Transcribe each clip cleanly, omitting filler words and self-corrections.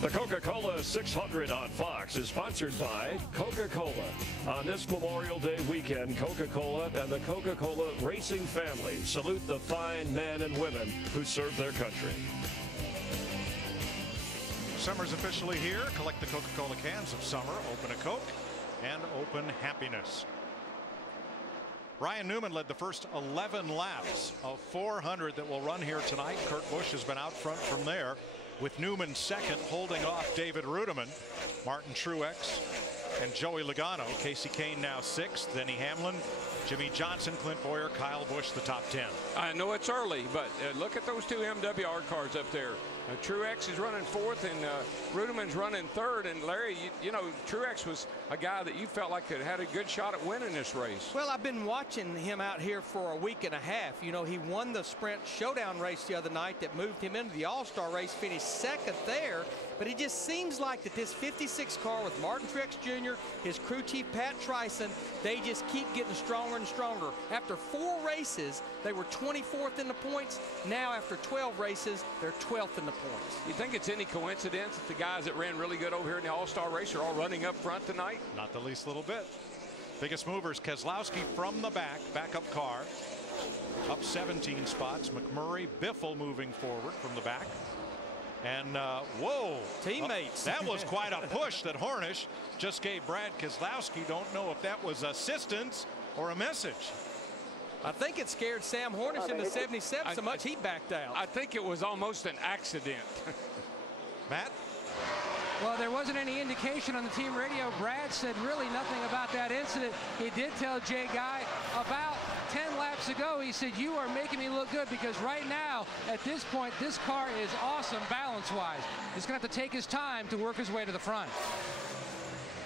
The Coca Cola 600 on Fox is sponsored by Coca Cola. On this Memorial Day weekend, Coca Cola and the Coca Cola racing family salute the fine men and women who serve their country. Summer's officially here. Collect the Coca Cola cans of summer. Open a Coke and open happiness. Brian Newman led the first 11 laps of 400 that will run here tonight. Kurt Busch has been out front from there, with Newman second, holding off David Rudiman, Martin Truex, and Joey Logano. Casey Kane now sixth. Denny Hamlin, Jimmy Johnson, Clint Bowyer, Kyle Busch, the top 10. I know it's early, but look at those two MWR cars up there. Truex is running fourth, and Rudiman's running third. And Larry, you know, Truex was a guy that you felt like had a good shot at winning this race. Well, I've been watching him out here for a week and a half. You know, he won the sprint showdown race the other night that moved him into the All-Star race, finished second there. But it just seems like that this 56 car with Martin Truex Jr., his crew chief Pat Tryson, they just keep getting stronger and stronger. After 4 races, they were 24th in the points. Now, after 12 races, they're 12th in the points. You think it's any coincidence that the guys that ran really good over here in the All-Star race are all running up front tonight? Not the least little bit. Biggest movers, Keselowski from the back, backup car, up 17 spots. McMurray, Biffle moving forward from the back. And whoa, teammates. That was quite a push that Hornish just gave Brad Keselowski. Don't know if that was assistance or a message. I think it scared Sam Hornish in the 77 so much he backed out. I think it was almost an accident. Matt? Well, there wasn't any indication on the team radio. Brad said really nothing about that incident. He did tell Jay Guy about 10 laps ago. He said, you are making me look good, because right now, at this point, this car is awesome balance-wise. He's going to have to take his time to work his way to the front.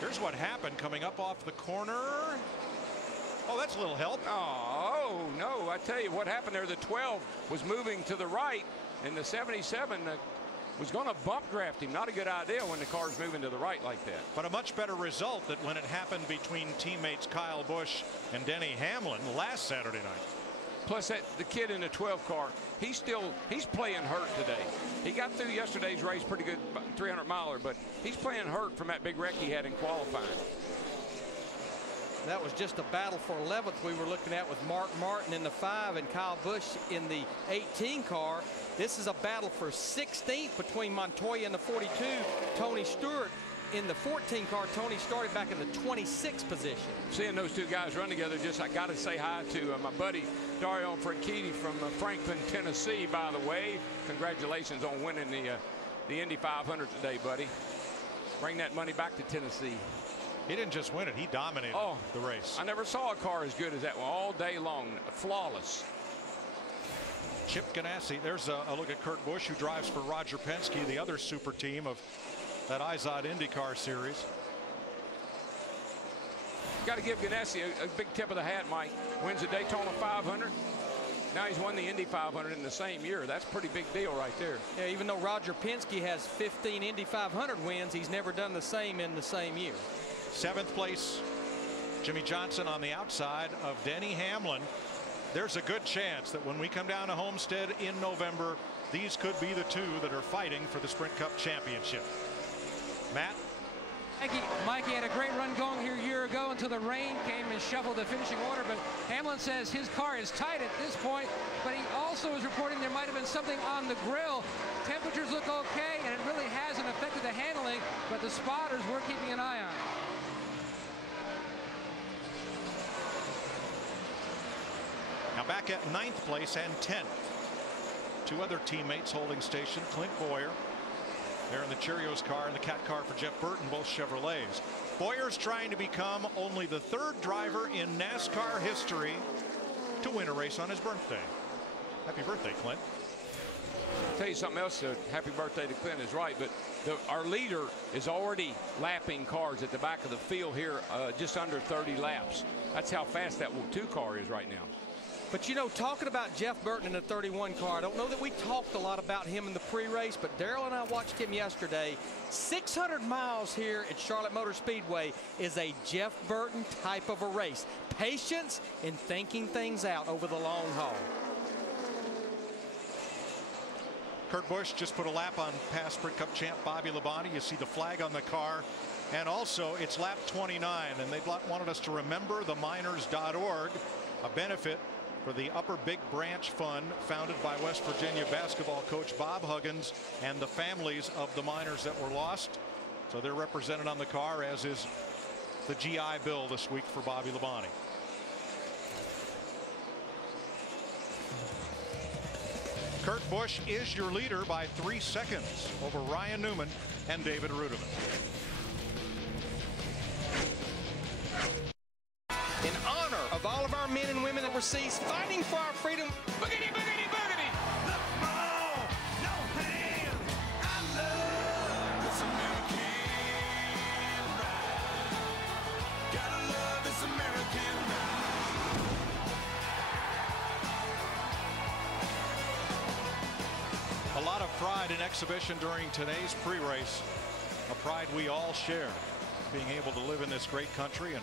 Here's what happened coming up off the corner. Oh, that's a little help. Oh, no, I tell you what happened there. The 12 was moving to the right, and the 77 was going to bump draft him. Not a good idea when the car's moving to the right like that. But a much better result than when it happened between teammates Kyle Busch and Denny Hamlin last Saturday night. Plus, the kid in the 12 car, he's playing hurt today. He got through yesterday's race pretty good, 300 miler, but he's playing hurt from that big wreck he had in qualifying. That was just a battle for 11th we were looking at with Mark Martin in the 5 and Kyle Busch in the 18 car. This is a battle for 16th between Montoya in the 42, Tony Stewart in the 14 car. Tony started back in the 26th position. Seeing those two guys run together, I got to say hi to my buddy Dario Franchitti from Franklin, Tennessee, by the way. Congratulations on winning the Indy 500 today, buddy. Bring that money back to Tennessee. He didn't just win it, he dominated the race. I never saw a car as good as that one all day long. Flawless. Chip Ganassi, there's a look at Kurt Busch, who drives for Roger Penske, the other super team of that IZOD IndyCar series. Got to give Ganassi a big tip of the hat, Mike. Wins the Daytona 500. Now he's won the Indy 500 in the same year. That's a pretty big deal right there. Yeah, even though Roger Penske has 15 Indy 500 wins, he's never done the same in the same year. 7th place, Jimmy Johnson on the outside of Denny Hamlin. There's a good chance that when we come down to Homestead in November, these could be the two that are fighting for the Sprint Cup championship. Matt? Mikey had a great run going here a year ago until the rain came and shuffled the finishing order, but Hamlin says his car is tight at this point, but he also is reporting there might have been something on the grill. Temperatures look okay, and it really hasn't affected the handling, but the spotters were keeping an eye on it. Now back at 9th place and 10th. 2 other teammates holding station. Clint Bowyer there in the Cheerios car and the Cat car for Jeff Burton, both Chevrolets. Boyer's trying to become only the 3rd driver in NASCAR history to win a race on his birthday. Happy birthday, Clint. I'll tell you something else. Happy birthday to Clint is right, but our leader is already lapping cars at the back of the field here, just under 30 laps. That's how fast that 2 car is right now. But, you know, talking about Jeff Burton in the 31 car, I don't know that we talked a lot about him in the pre-race, but Darrell and I watched him yesterday. 600 miles here at Charlotte Motor Speedway is a Jeff Burton type of a race. Patience and thinking things out over the long haul. Kurt Busch just put a lap on past Sprint Cup champ Bobby Labonte. You see the flag on the car, and also it's lap 29, and they wanted us to remember the miners.org, a benefit for the Upper Big Branch Fund founded by West Virginia basketball coach Bob Huggins and the families of the miners that were lost. So they're represented on the car, as is the GI Bill this week for Bobby Labonte. Kurt Busch is your leader by 3 seconds over Ryan Newman and David Rudiman. In honor of all of our men and women overseas fighting for our freedom, boogity, boogity, boogity. I love this American ride. Gotta love this American ride. A lot of pride in exhibition during today's pre-race, a pride we all share, being able to live in this great country and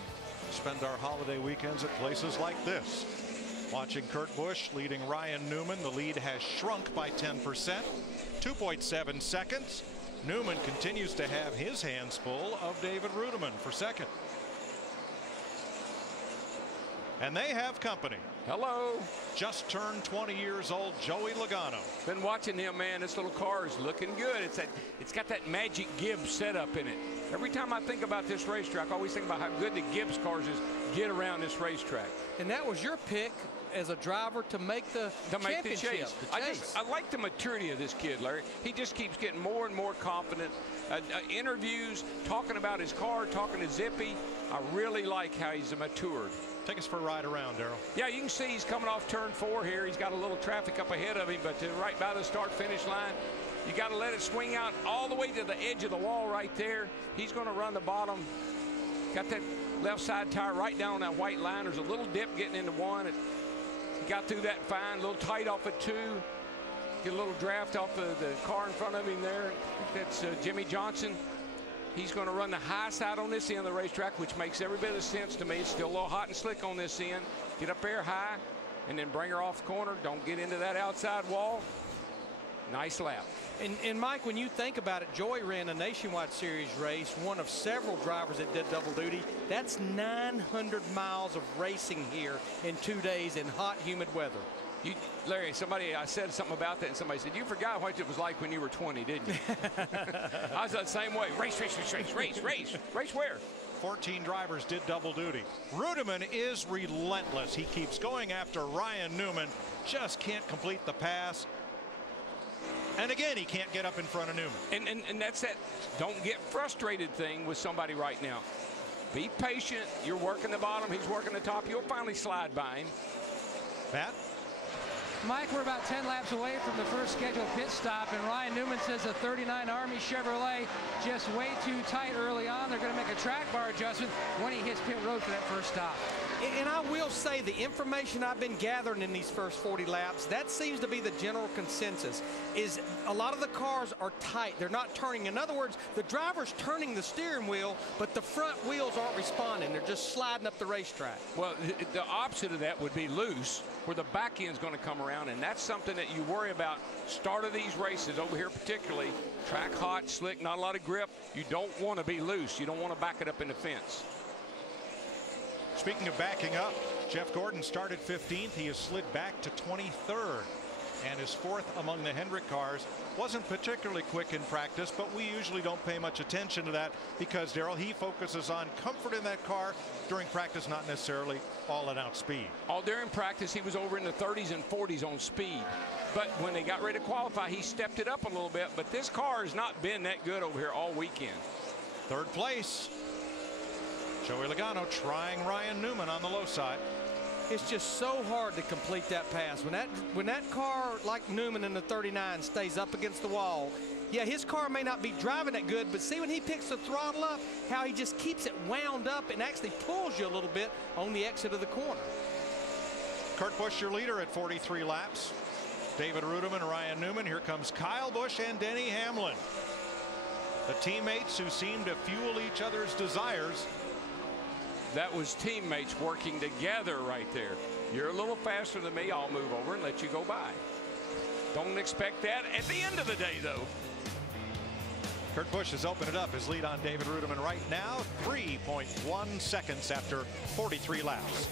spend our holiday weekends at places like this. Watching Kurt Busch leading Ryan Newman, the lead has shrunk by 10%, 2.7 seconds. Newman continues to have his hands full of David Rudiman for second. And they have company. Hello. Just turned 20 years old, Joey Logano. Been watching him, man. This little car is looking good. It's got that magic Gibbs setup in it. Every time I think about this racetrack, I always think about how good the Gibbs cars is get around this racetrack. And that was your pick as a driver to make the championship. chase. I like the maturity of this kid, Larry. He just keeps getting more and more confident. Interviews, talking about his car, talking to Zippy. I really like how he's matured. Take us for a ride around, Darrell. Yeah, you can see he's coming off turn 4 here. He's got a little traffic up ahead of him, but right by the start-finish line, you got to let it swing out all the way to the edge of the wall right there. He's going to run the bottom. Got that left side tire right down on that white line. There's a little dip getting into 1. He got through that fine. A little tight off at 2. Get a little draft off the car in front of him there. I think that's Jimmy Johnson. He's going to run the high side on this end of the racetrack, which makes every bit of sense to me. It's still a little hot and slick on this end. Get up there high and then bring her off the corner. Don't get into that outside wall. Nice lap. And Mike, when you think about it, Joey ran a Nationwide Series race, one of several drivers that did double duty. That's 900 miles of racing here in 2 days in hot, humid weather. Larry, I said something about that, and somebody said, you forgot what it was like when you were 20, didn't you? I was the same way. Race where? 14 drivers did double duty. Rudiman is relentless. He keeps going after Ryan Newman. Just can't complete the pass. And again, he can't get up in front of Newman. And that's that don't get frustrated thing with somebody right now. Be patient. You're working the bottom. He's working the top. You'll finally slide by him. Matt? Mike, we're about 10 laps away from the first scheduled pit stop, and Ryan Newman says the 39 Army Chevrolet just way too tight early on. They're going to make a track bar adjustment when he hits pit road for that first stop. And I will say the information I've been gathering in these first 40 laps, that seems to be the general consensus, is a lot of the cars are tight. They're not turning. In other words, the driver's turning the steering wheel, but the front wheels aren't responding. They're just sliding up the racetrack. Well, the opposite of that would be loose, where the back end's going to come around, and that's something that you worry about start of these races over here particularly. Track hot, slick, not a lot of grip. You don't want to be loose. You don't want to back it up in the fence. Speaking of backing up, Jeff Gordon started 15th. He has slid back to 23rd and is 4th among the Hendrick cars. Wasn't particularly quick in practice, but we usually don't pay much attention to that because, Darrell, he focuses on comfort in that car during practice, not necessarily all-out speed. All during practice, he was over in the 30s and 40s on speed. But when they got ready to qualify, he stepped it up a little bit. But this car has not been that good over here all weekend. Third place. Joey Logano trying Ryan Newman on the low side. It's just so hard to complete that pass. When that car like Newman in the 39 stays up against the wall, yeah, his car may not be driving it good, but see when he picks the throttle up, how he just keeps it wound up and actually pulls you a little bit on the exit of the corner. Kurt Busch, your leader at 43 laps. David Rudiman, Ryan Newman. Here comes Kyle Busch and Denny Hamlin. The teammates who seem to fuel each other's desires. That was teammates working together right there. You're a little faster than me. I'll move over and let you go by. Don't expect that at the end of the day, though. Kurt Busch has opened it up. His lead on David Rudiman right now, 3.1 seconds after 43 laps.